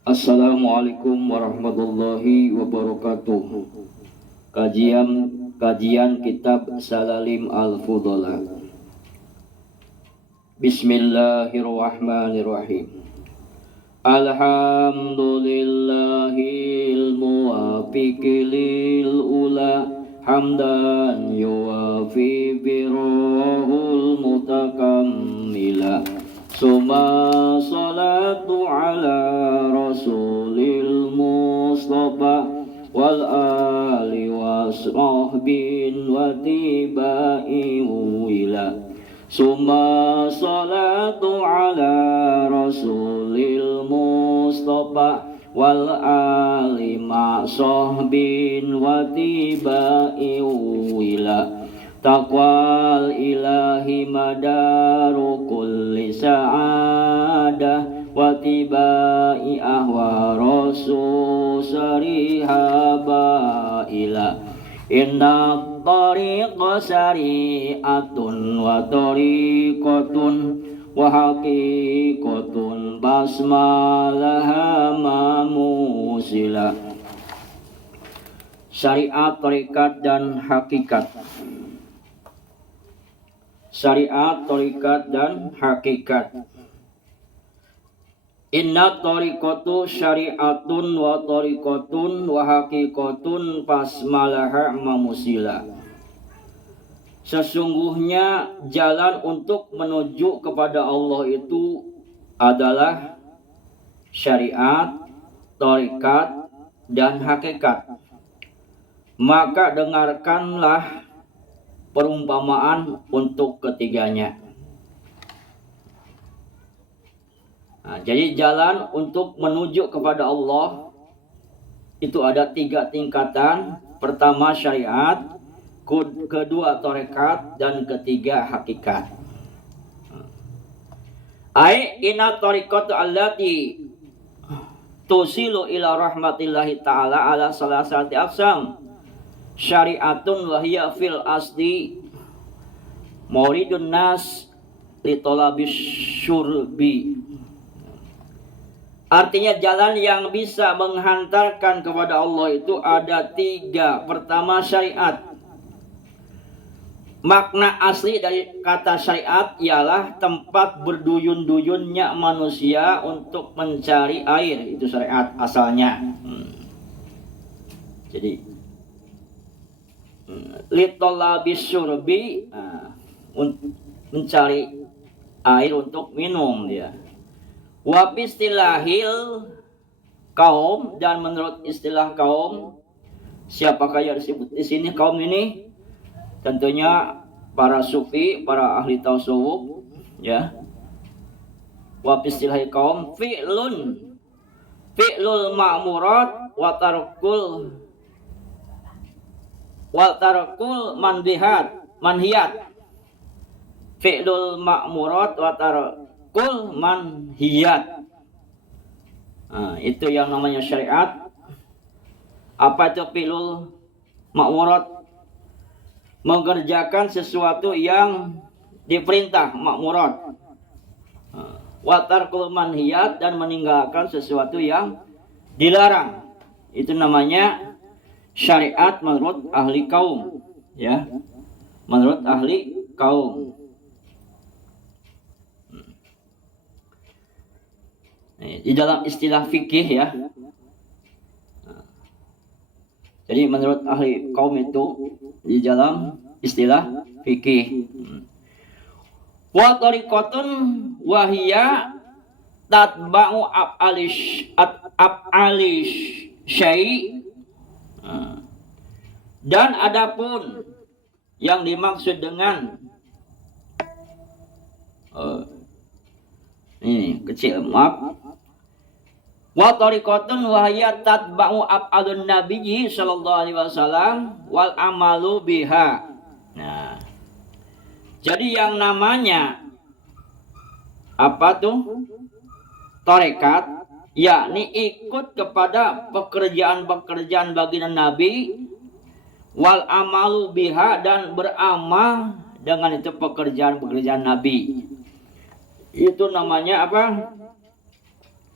Assalamualaikum warahmatullahi wabarakatuh. Kajian kitab Salalim Al-Fudhala. Bismillahirrahmanirrahim. Alhamdulillahil muwafiqi lil ula hamdan yuwafi birrahul mutakammila. Suma salatu ala rasulil mustafa wal ali wasrohbin wa tibai wila. Suma salatu ala rasulil mustafa wal ali ma'sohbin wa tibai wila. Taqwal ilahi madaru kulli sa'adah wa tibai ahwa rasul sarihaba ila. Inna tariqa syari'atun wa tariqatun wa haqiqatun basmalaha mamusila. Syariat, tarikat, dan hakikat. Syariat, tarikat, dan hakikat. Inna tariqatu syari'atun wa tariqatun wa haqiqatun fasmalaha mamusila. Sesungguhnya jalan untuk menuju kepada Allah itu adalah syariat, tarikat, dan hakikat. Maka dengarkanlah perumpamaan untuk ketiganya. Jadi jalan untuk menuju kepada Allah itu ada 3 tingkatan. Pertama syariat, kedua tarekat, dan ketiga hakikat. Inna tariqatu allati tusilu ila rahmatillahi ta'ala ala salasati aqsam. Syariatun wahiyya fil asdi mauridun nas litolabis syurbi. Artinya jalan yang bisa menghantarkan kepada Allah itu ada 3. Pertama syariat. Makna asli dari kata syariat ialah tempat berduyun-duyunnya manusia untuk mencari air. Itu syariat asalnya. Jadi litolabis syurbi, mencari air untuk minum dia. Wa istilahil kaum, dan menurut istilah kaum, siapakah yang disebut di sini kaum ini? Tentunya para sufi, para ahli tasawuf, ya. Wa istilahil kaum fi'lul ma'murat wa tarkul manhiyat. Fi'lul ma'murat wa tarkul manhiyat. Itu yang namanya syariat. Apa itu fi'lul ma'murat? Mengerjakan sesuatu yang diperintah, ma'murat. Wa tarkul manhiyat, dan meninggalkan sesuatu yang dilarang. Itu namanya syariat menurut ahli kaum, ya. Menurut ahli kaum. Di dalam istilah fikih, ya. Jadi menurut ahli kaum itu di dalam istilah fikih. Wa tariqatun wahiyya tatba'u af'alish syai'. Dan adapun yang dimaksud dengan ini kecil, maaf. Wa tariqatun wa hiya tatba'u af'alun nabiyyi sallallahu alaihi wasallam wal amalu biha. Nah, jadi yang namanya apa tuh? Tarekat, yakni ikut kepada pekerjaan-pekerjaan baginda Nabi, wal amalu biha, dan beramal dengan itu pekerjaan-pekerjaan Nabi. Itu namanya apa?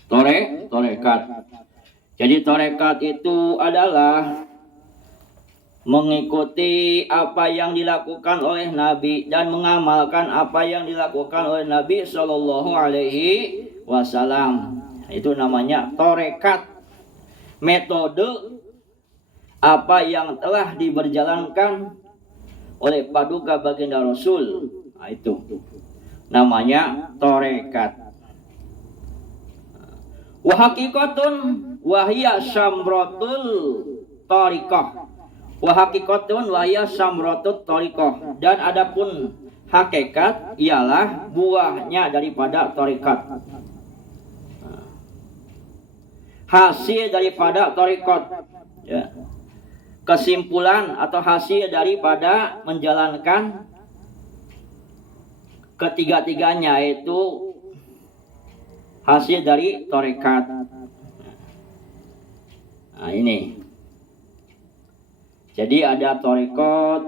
Torekat. Jadi torekat itu adalah mengikuti apa yang dilakukan oleh Nabi dan mengamalkan apa yang dilakukan oleh Nabi Shallallahu Alaihi Wasallam. Itu namanya torekat. Metode apa yang telah diberjalankan oleh paduka baginda Rasul. Nah, itu namanya torekat. Wa haqiqatun wa hiya syamratul tariqah. Wa haqiqatun wa hiya syamratut tariqah. Dan adapun hakikat ialah buahnya daripada tarikat. Hasil daripada tarikat. Ya. Kesimpulan atau hasil daripada menjalankan ketiga-tiganya, yaitu hasil dari tarikat. Nah, ini. Jadi ada tarikat,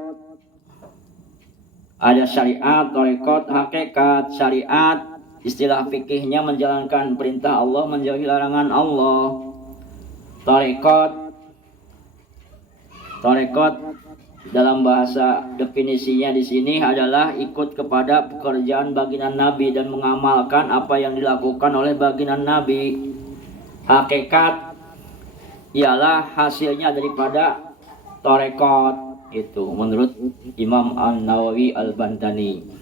ada syariat, tarikat, hakikat. Syariat istilah fikihnya menjalankan perintah Allah, menjauhi larangan Allah. Tarikat dalam bahasa definisinya di sini adalah ikut kepada pekerjaan baginda Nabi dan mengamalkan apa yang dilakukan oleh baginda Nabi. Hakikat ialah hasilnya daripada tarekat, itu menurut Imam An-Nawawi Al-Bantani.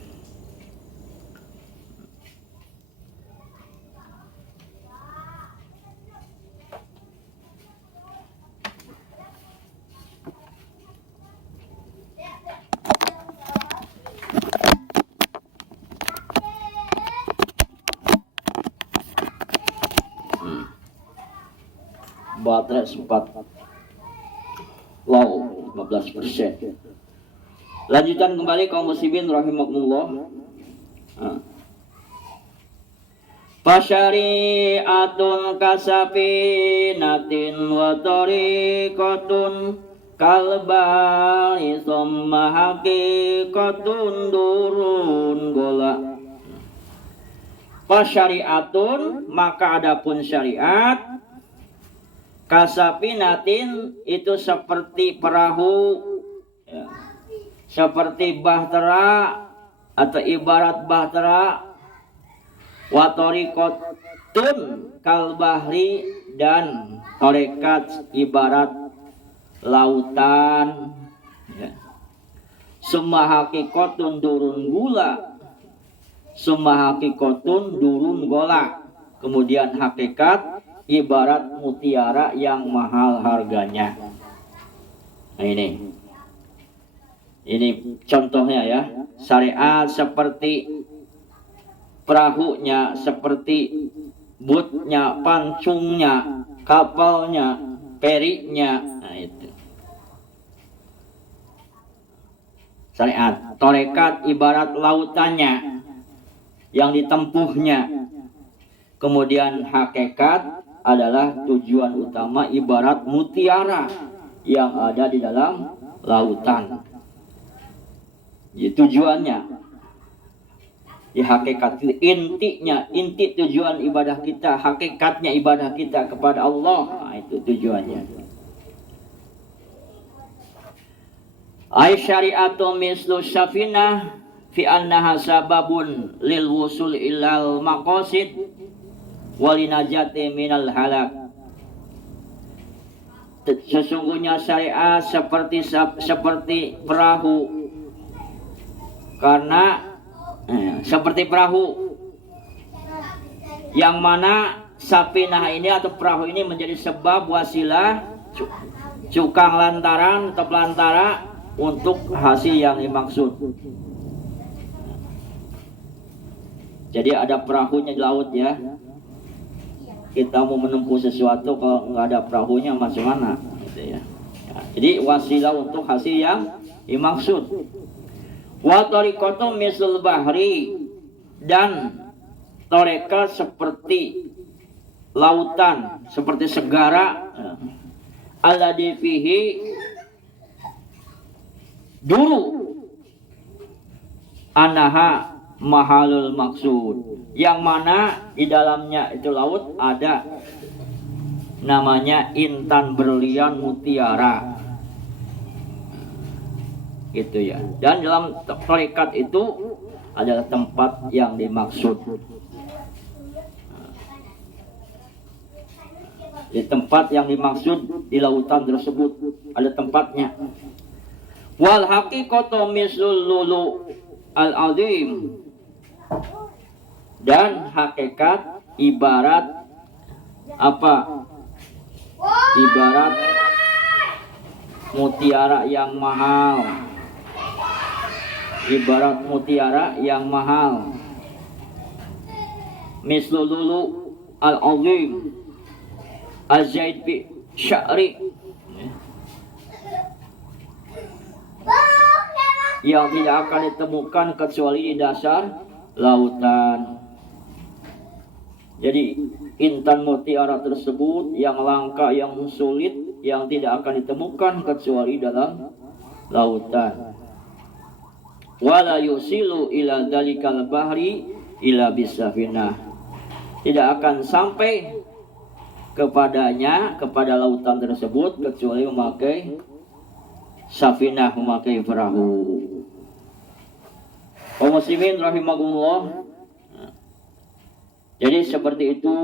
Baterai sempat low 15%. Lanjutan kembali kaum muslimin rahimakumullah. Fasyari'atun kasafinatin wa tariqatun kalbari summa haqiqatun durun gola. Fasyari'atun, maka adapun syariat, kasafinatin itu seperti perahu, ya, seperti bahtera atau ibarat bahtera. Wa tariqatun kal bahri, dan tarekat ibarat lautan. Ya. Summa haqiqatun durun gula, summa haqiqatun durun gola. Kemudian hakikat ibarat mutiara yang mahal harganya. Nah, ini contohnya ya. Syariat seperti perahunya, seperti butnya, pancungnya, kapalnya, periknya. Nah, itu syariat. Tarekat ibarat lautannya yang ditempuhnya. Kemudian hakikat adalah tujuan utama ibarat mutiara yang ada di dalam lautan. Jadi tujuannya, ya hakikat, inti tujuan ibadah kita, hakikatnya ibadah kita kepada Allah. Nah, itu tujuannya. Ay syari'atu mislu syafinah fi annaha sababun lil wusul ilal maqasid walinajati minal halak. Sesungguhnya syariat seperti perahu, karena seperti perahu yang mana safinah ini atau perahu ini menjadi sebab wasilah, cukang lantaran atau pelantara untuk hasil yang dimaksud. Jadi ada perahunya di laut ya. Kita mau menempuh sesuatu, kalau nggak ada perahunya macam mana? Gitu ya. Jadi wasilah untuk hasil yang dimaksud. Wa tariqatu misl bahri, dan tarekat seperti lautan, seperti segara. Alladzi fihi duru anaha mahalul maksud, yang mana di dalamnya itu laut ada namanya intan, berlian, mutiara, gitu ya. Dan dalam tarekat itu adalah tempat yang dimaksud. Di tempat yang dimaksud di lautan tersebut ada tempatnya. Wal haqiqatu mislul lulu al azim, dan hakikat ibarat apa? Ibarat mutiara yang mahal. Ibarat mutiara yang mahal. Mislul lulu al azim azaid bi sya'ri, yang tidak akan ditemukan kecuali di dasar lautan. Jadi intan mutiara tersebut yang langka, yang sulit, yang tidak akan ditemukan kecuali dalam lautan. Wala yusilu ila dalikal bahri ila bisafinah, tidak akan sampai kepadanya, kepada lautan tersebut, kecuali memakai safinah, memakai perahu. Kaum muslimin rahimakumullah. Jadi seperti itu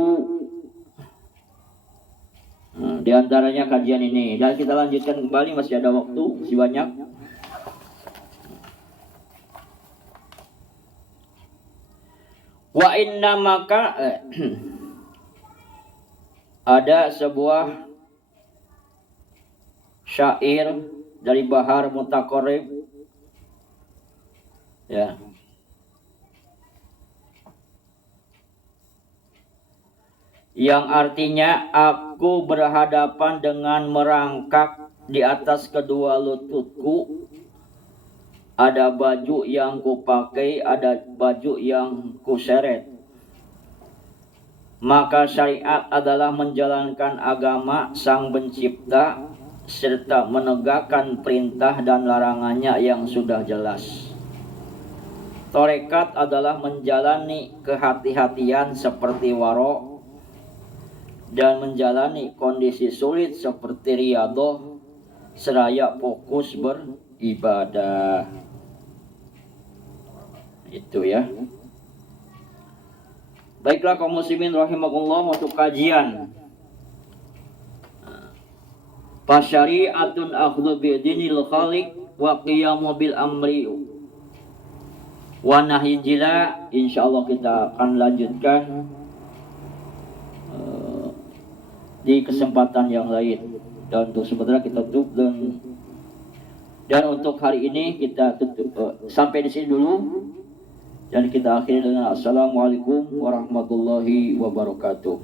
di antaranya kajian ini, dan kita lanjutkan kembali, masih ada waktu, masih banyak. Wa inna maka ada sebuah syair dari Bahar Mutaqarrib, ya, yang artinya aku berhadapan dengan merangkak di atas kedua lututku, ada baju yang kupakai, ada baju yang kuseret. Maka syariat adalah menjalankan agama Sang Pencipta serta menegakkan perintah dan larangannya yang sudah jelas. Tarekat adalah menjalani kehati-hatian seperti waro dan menjalani kondisi sulit seperti riyadhah seraya fokus beribadah. Itu ya. Baiklah kaum muslimin rahimakumullah, untuk kajian Fasyari'atun akhdhu bidinil khaliq wa qiyamu bil amri wa nahyi jila, insyaallah kita akan lanjutkan di kesempatan yang lain. Dan untuk sementara kita tutup, dan untuk hari ini kita tutup sampai di sini dulu. Dan kita akhiri dengan assalamualaikum warahmatullahi wabarakatuh.